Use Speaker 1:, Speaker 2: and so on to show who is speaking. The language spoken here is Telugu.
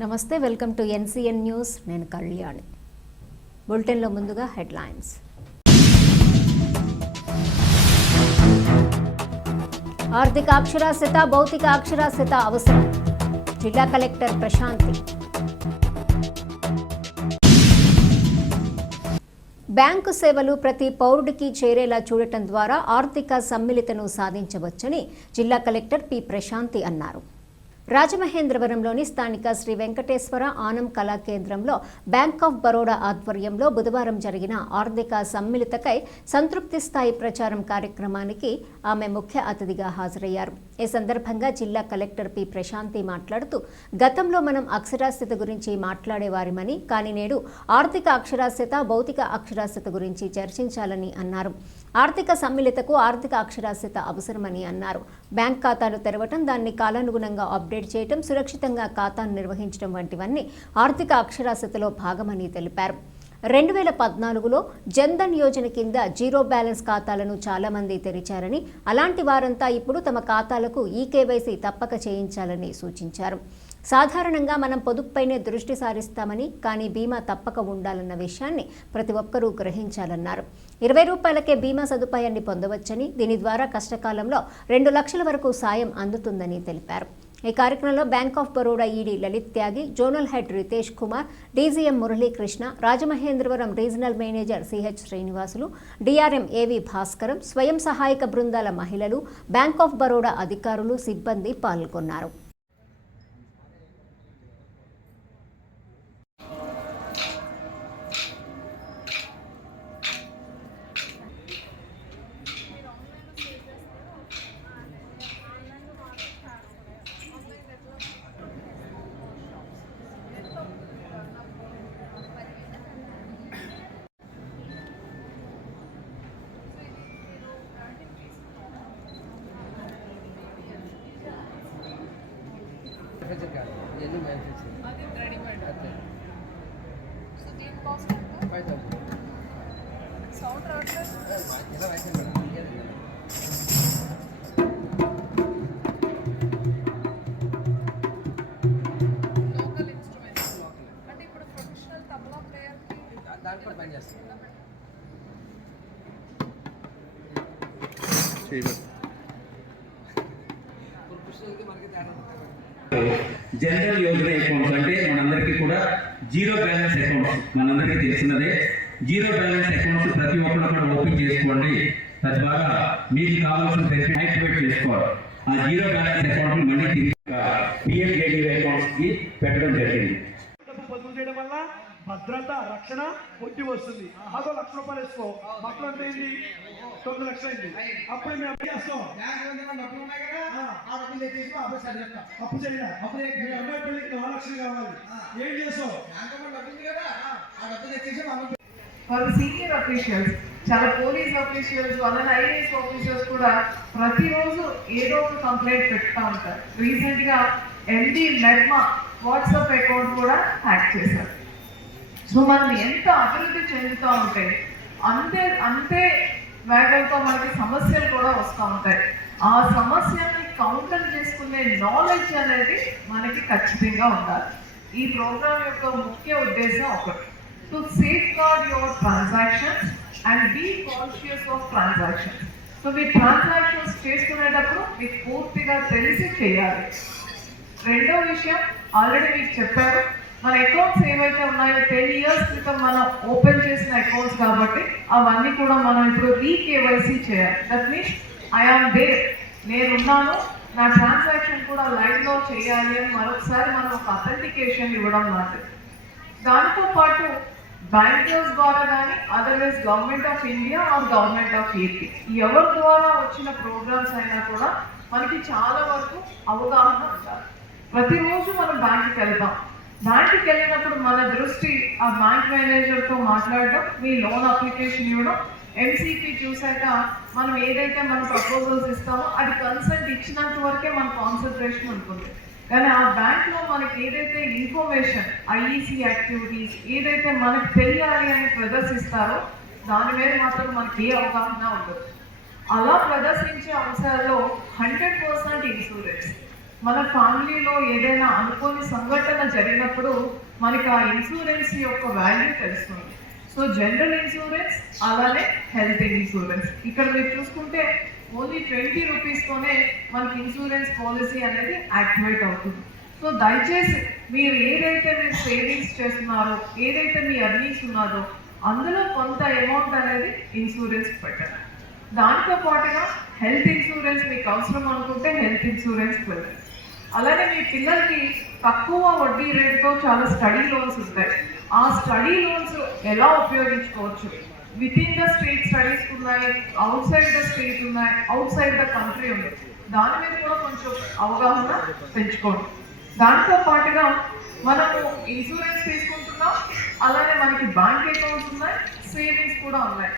Speaker 1: నమస్తే వెల్కమ్ టు ఎన్సీఎన్ న్యూస్. నేను కళ్యాణి. బులెటిన్లో ముందుగా హెడ్లైన్స్. ఆర్థిక అక్షరాస్యత భౌతిక అక్షరాస్యత అవసరం. జిల్లా కలెక్టర్ ప్రశాంతి. బ్యాంకు సేవలు ప్రతి పౌరుడికి చేరేలా చూడటం ద్వారా ఆర్థిక సమ్మిళితను సాధించవచ్చని జిల్లా కలెక్టర్ పి. ప్రశాంతి అన్నారు. రాజమహేంద్రవరంలోని స్థానిక శ్రీ వెంకటేశ్వర ఆనం కళా కేంద్రంలో బ్యాంక్ ఆఫ్ బరోడా ఆధ్వర్యంలో బుధవారం జరిగిన ఆర్థిక సమ్మిళితకై సంతృప్తి స్థాయి ప్రచారం కార్యక్రమానికి ఆమె ముఖ్య అతిథిగా హాజరయ్యారు. ఈ సందర్భంగా జిల్లా కలెక్టర్ పి. ప్రశాంతి మాట్లాడుతూ గతంలో మనం అక్షరాస్యత గురించి మాట్లాడేవారిమని కానీ నేడు ఆర్థిక అక్షరాస్యత భౌతిక అక్షరాస్యత గురించి చర్చించాలని అన్నారు. ఆర్థిక సమ్మిళితకు ఆర్థిక అక్షరాస్యత అవసరమని అన్నారు. బ్యాంక్ ఖాతాలు తెరవటం దాన్ని కాలానుగుణంగా అప్డేట్ చేయటం సురక్షితంగా ఖాతాను నిర్వహించడం వంటివన్నీ ఆర్థిక అక్షరాస్యతలో భాగమని తెలిపారు. రెండు వేల పద్నాలుగులో జన్ధన్ యోజన కింద జీరో బ్యాలెన్స్ ఖాతాలను చాలామంది తెరిచారని అలాంటి వారంతా ఇప్పుడు తమ ఖాతాలకు ఈ కేవైసీ తప్పక చేయించాలని సూచించారు. సాధారణంగా మనం పొదుపుపైనే దృష్టి సారిస్తామని కానీ బీమా తప్పక ఉండాలన్న విషయాన్ని ప్రతి ఒక్కరూ గ్రహించాలన్నారు. ఇరవై రూపాయలకే బీమా సదుపాయాన్ని పొందవచ్చని దీని ద్వారా కష్టకాలంలో రెండు లక్షల వరకు సాయం అందుతుందని తెలిపారు. ఈ కార్యక్రమంలో bank of Baroda ED Lalit Tyagi zonal head Ritesh Kumar DGM Muralikrishna Rajamahendravaram regional manager CH Srinivasulu DRM AV Bhaskaram స్వయం సహాయక బృందాల మహిళలు బ్యాంక్ ఆఫ్ బరోడా అధికారులు సిబ్బంది పాల్గొన్నారు.
Speaker 2: మ్యానుఫ్యాక్చర్ కాదు ఇవన్నీ మ్యానుఫ్యాక్చర్
Speaker 3: అది రెడీమేడ్
Speaker 2: అంతే
Speaker 3: సో దీని కాస్ట్ ఎంత
Speaker 2: ఫైవ్ థౌసండ్
Speaker 3: సౌండ్ రావట్లేదు
Speaker 2: ఎలా అయితే మేడం
Speaker 4: జనరల్ యోజన అకౌంట్స్ అంటే మనందరికీ కూడా జీరో బ్యాలెన్స్ అకౌంట్స్. మనందరికీ తెలిసినదే. జీరో బ్యాలెన్స్ అకౌంట్స్ ప్రతి ఒక్కరు కూడా ఓపెన్ చేసుకోండి. తద్వారా మీకు కావాల్సిన యాక్టివేట్ చేసుకోవాలి. ఆ జీరో బ్యాలెన్స్ అకౌంట్ మళ్ళీ తిరిగి పిఎంజేడీ అకౌంట్స్కి పెట్టడం జరిగింది.
Speaker 5: పొదుపు చేయడం వల్ల భద్రత రక్షణ వడ్డీ వస్తుంది. అదో లక్ష రూపాయలు వేసుకో. మొత్తం ఎంత అయింది తొమ్మిది లక్షలు అయింది అప్పుడు మేము అప్పు చేస్తాం. అప్పు చేయాలి. అప్పుడు అమ్మాయి పెళ్ళికి నాలుగు లక్షలు కావాలి. ఏం
Speaker 6: వాళ్ళ సీనియర్ అఫీషియల్స్ చాలా పోలీస్ అఫీషియల్స్ అలానే ఐఏఎస్ ఆఫీసర్స్ కూడా ప్రతిరోజు ఏదో ఒక కంప్లైంట్ పెడతా ఉంటారు. రీసెంట్గా ఎండి మెర్మా వాట్సాప్ అకౌంట్ కూడా హ్యాక్ చేశారు. సో మనం ఎంత అభివృద్ధి చెందుతూ ఉంటే అంతే అంతే వేగంతో మనకి సమస్యలు కూడా వస్తూ ఉంటాయి. ఆ సమస్యల్ని కౌంటర్ చేసుకునే నాలెడ్జ్ అనేది మనకి ఖచ్చితంగా ఉండాలి. ఈ ప్రోగ్రామ్ యొక్క ముఖ్య ఉద్దేశం ఒకటి to safeguard your transactions and be conscious of transactions so me transactions చేసుకునేటప్పుడు మీకు పూర్తిగా తెలిసి చేయాలి. రెండో విషయం ఆల్రెడీ మీకు చెప్పారు. మన అకౌంట్స్ ఏవైతే ఉన్నాయో టెన్ ఇయర్స్ క్రితం మనం ఓపెన్ చేసిన అకౌంట్స్ కాబట్టి అవన్నీ కూడా మనం ఇప్పుడు రీకేవైసీ చేయాలి. దట్ మీన్స్ ఐఆమ్ దేర్ నేనున్నాను. నా ట్రాన్సాక్షన్ కూడా లైవ్లో చేయాలి అని మరొకసారి మనం ఒక అథెంటికేషన్ ఇవ్వడం లాంటిది. దానితో పాటు బ్యాంకర్స్ ద్వారా కానీ otherwise government of India or government of AP ఎవరి ద్వారా వచ్చిన ప్రోగ్రామ్స్ అయినా కూడా మనకి చాలా వరకు అవగాహన ఉండాలి. ప్రతిరోజు మనం బ్యాంక్కి వెళ్తాం బ్యాంక్కి వెళ్ళినప్పుడు మన దృష్టి ఆ బ్యాంక్ మేనేజర్తో మాట్లాడడం మీ లోన్ అప్లికేషన్ ఇవ్వడం ఎంసీపీ చూశాక మనం ఏదైతే మన ప్రపోజల్స్ ఇస్తామో అది కన్సల్ట్ ఇచ్చినంత వరకే మన కాన్సన్ట్రేషన్ ఉంటుంది. కానీ ఆ బ్యాంక్లో మనకి ఏదైతే ఇన్ఫర్మేషన్ ఐఈసీ యాక్టివిటీస్ ఏదైతే మనకు తెలియాలి అని ప్రదర్శిస్తారో దాని మీద మాత్రం మనకి ఏ అవగాహన ఉండదు. అలా ప్రదర్శించే అంశాల్లో హండ్రెడ్ పర్సెంట్ ఇన్సూరెన్స్ మన ఫ్యామిలీలో ఏదైనా అనుకోని సంఘటన జరిగినప్పుడు మనకి ఆ ఇన్సూరెన్స్ యొక్క వాల్యూ తెలుస్తుంది. సో జనరల్ ఇన్సూరెన్స్ అలానే హెల్త్ ఇన్సూరెన్స్ ఇక్కడ మీరు చూసుకుంటే ఓన్లీ ట్వంటీ రూపీస్తోనే మనకి ఇన్సూరెన్స్ పాలసీ అనేది యాక్టివేట్ అవుతుంది. సో దయచేసి మీరు ఏదైతే మీరు సేవింగ్స్ చేస్తున్నారో ఏదైతే మీ అర్నింగ్స్ ఉన్నారో అందులో కొంత అమౌంట్ అనేది ఇన్సూరెన్స్ పెట్టాలి దాంతో పాటుగా హెల్త్ ఇన్సూరెన్స్ మీకు అవసరం అనుకుంటే హెల్త్ ఇన్సూరెన్స్ వెళ్ళండి అలానే మీ పిల్లలకి తక్కువ వడ్డీ రేటుతో చాలా స్టడీ లోన్స్ ఉంటాయి. ఆ స్టడీ లోన్స్ ఎలా ఉపయోగించుకోవచ్చు? Within the state studies ఉన్నాయి అవుట్ సైడ్ ద స్టేట్ ఉన్నాయి అవుట్ సైడ్ ద కంట్రీ ఉంది దాని మీద కూడా కొంచెం అవగాహన పెంచుకోండి. దాంతో పాటుగా మనము ఇన్సూరెన్స్ తీసుకుంటున్నాం అలానే మనకి బ్యాంక్ అకౌంట్స్ ఉన్నాయి సేవింగ్స్ కూడా ఉన్నాయి.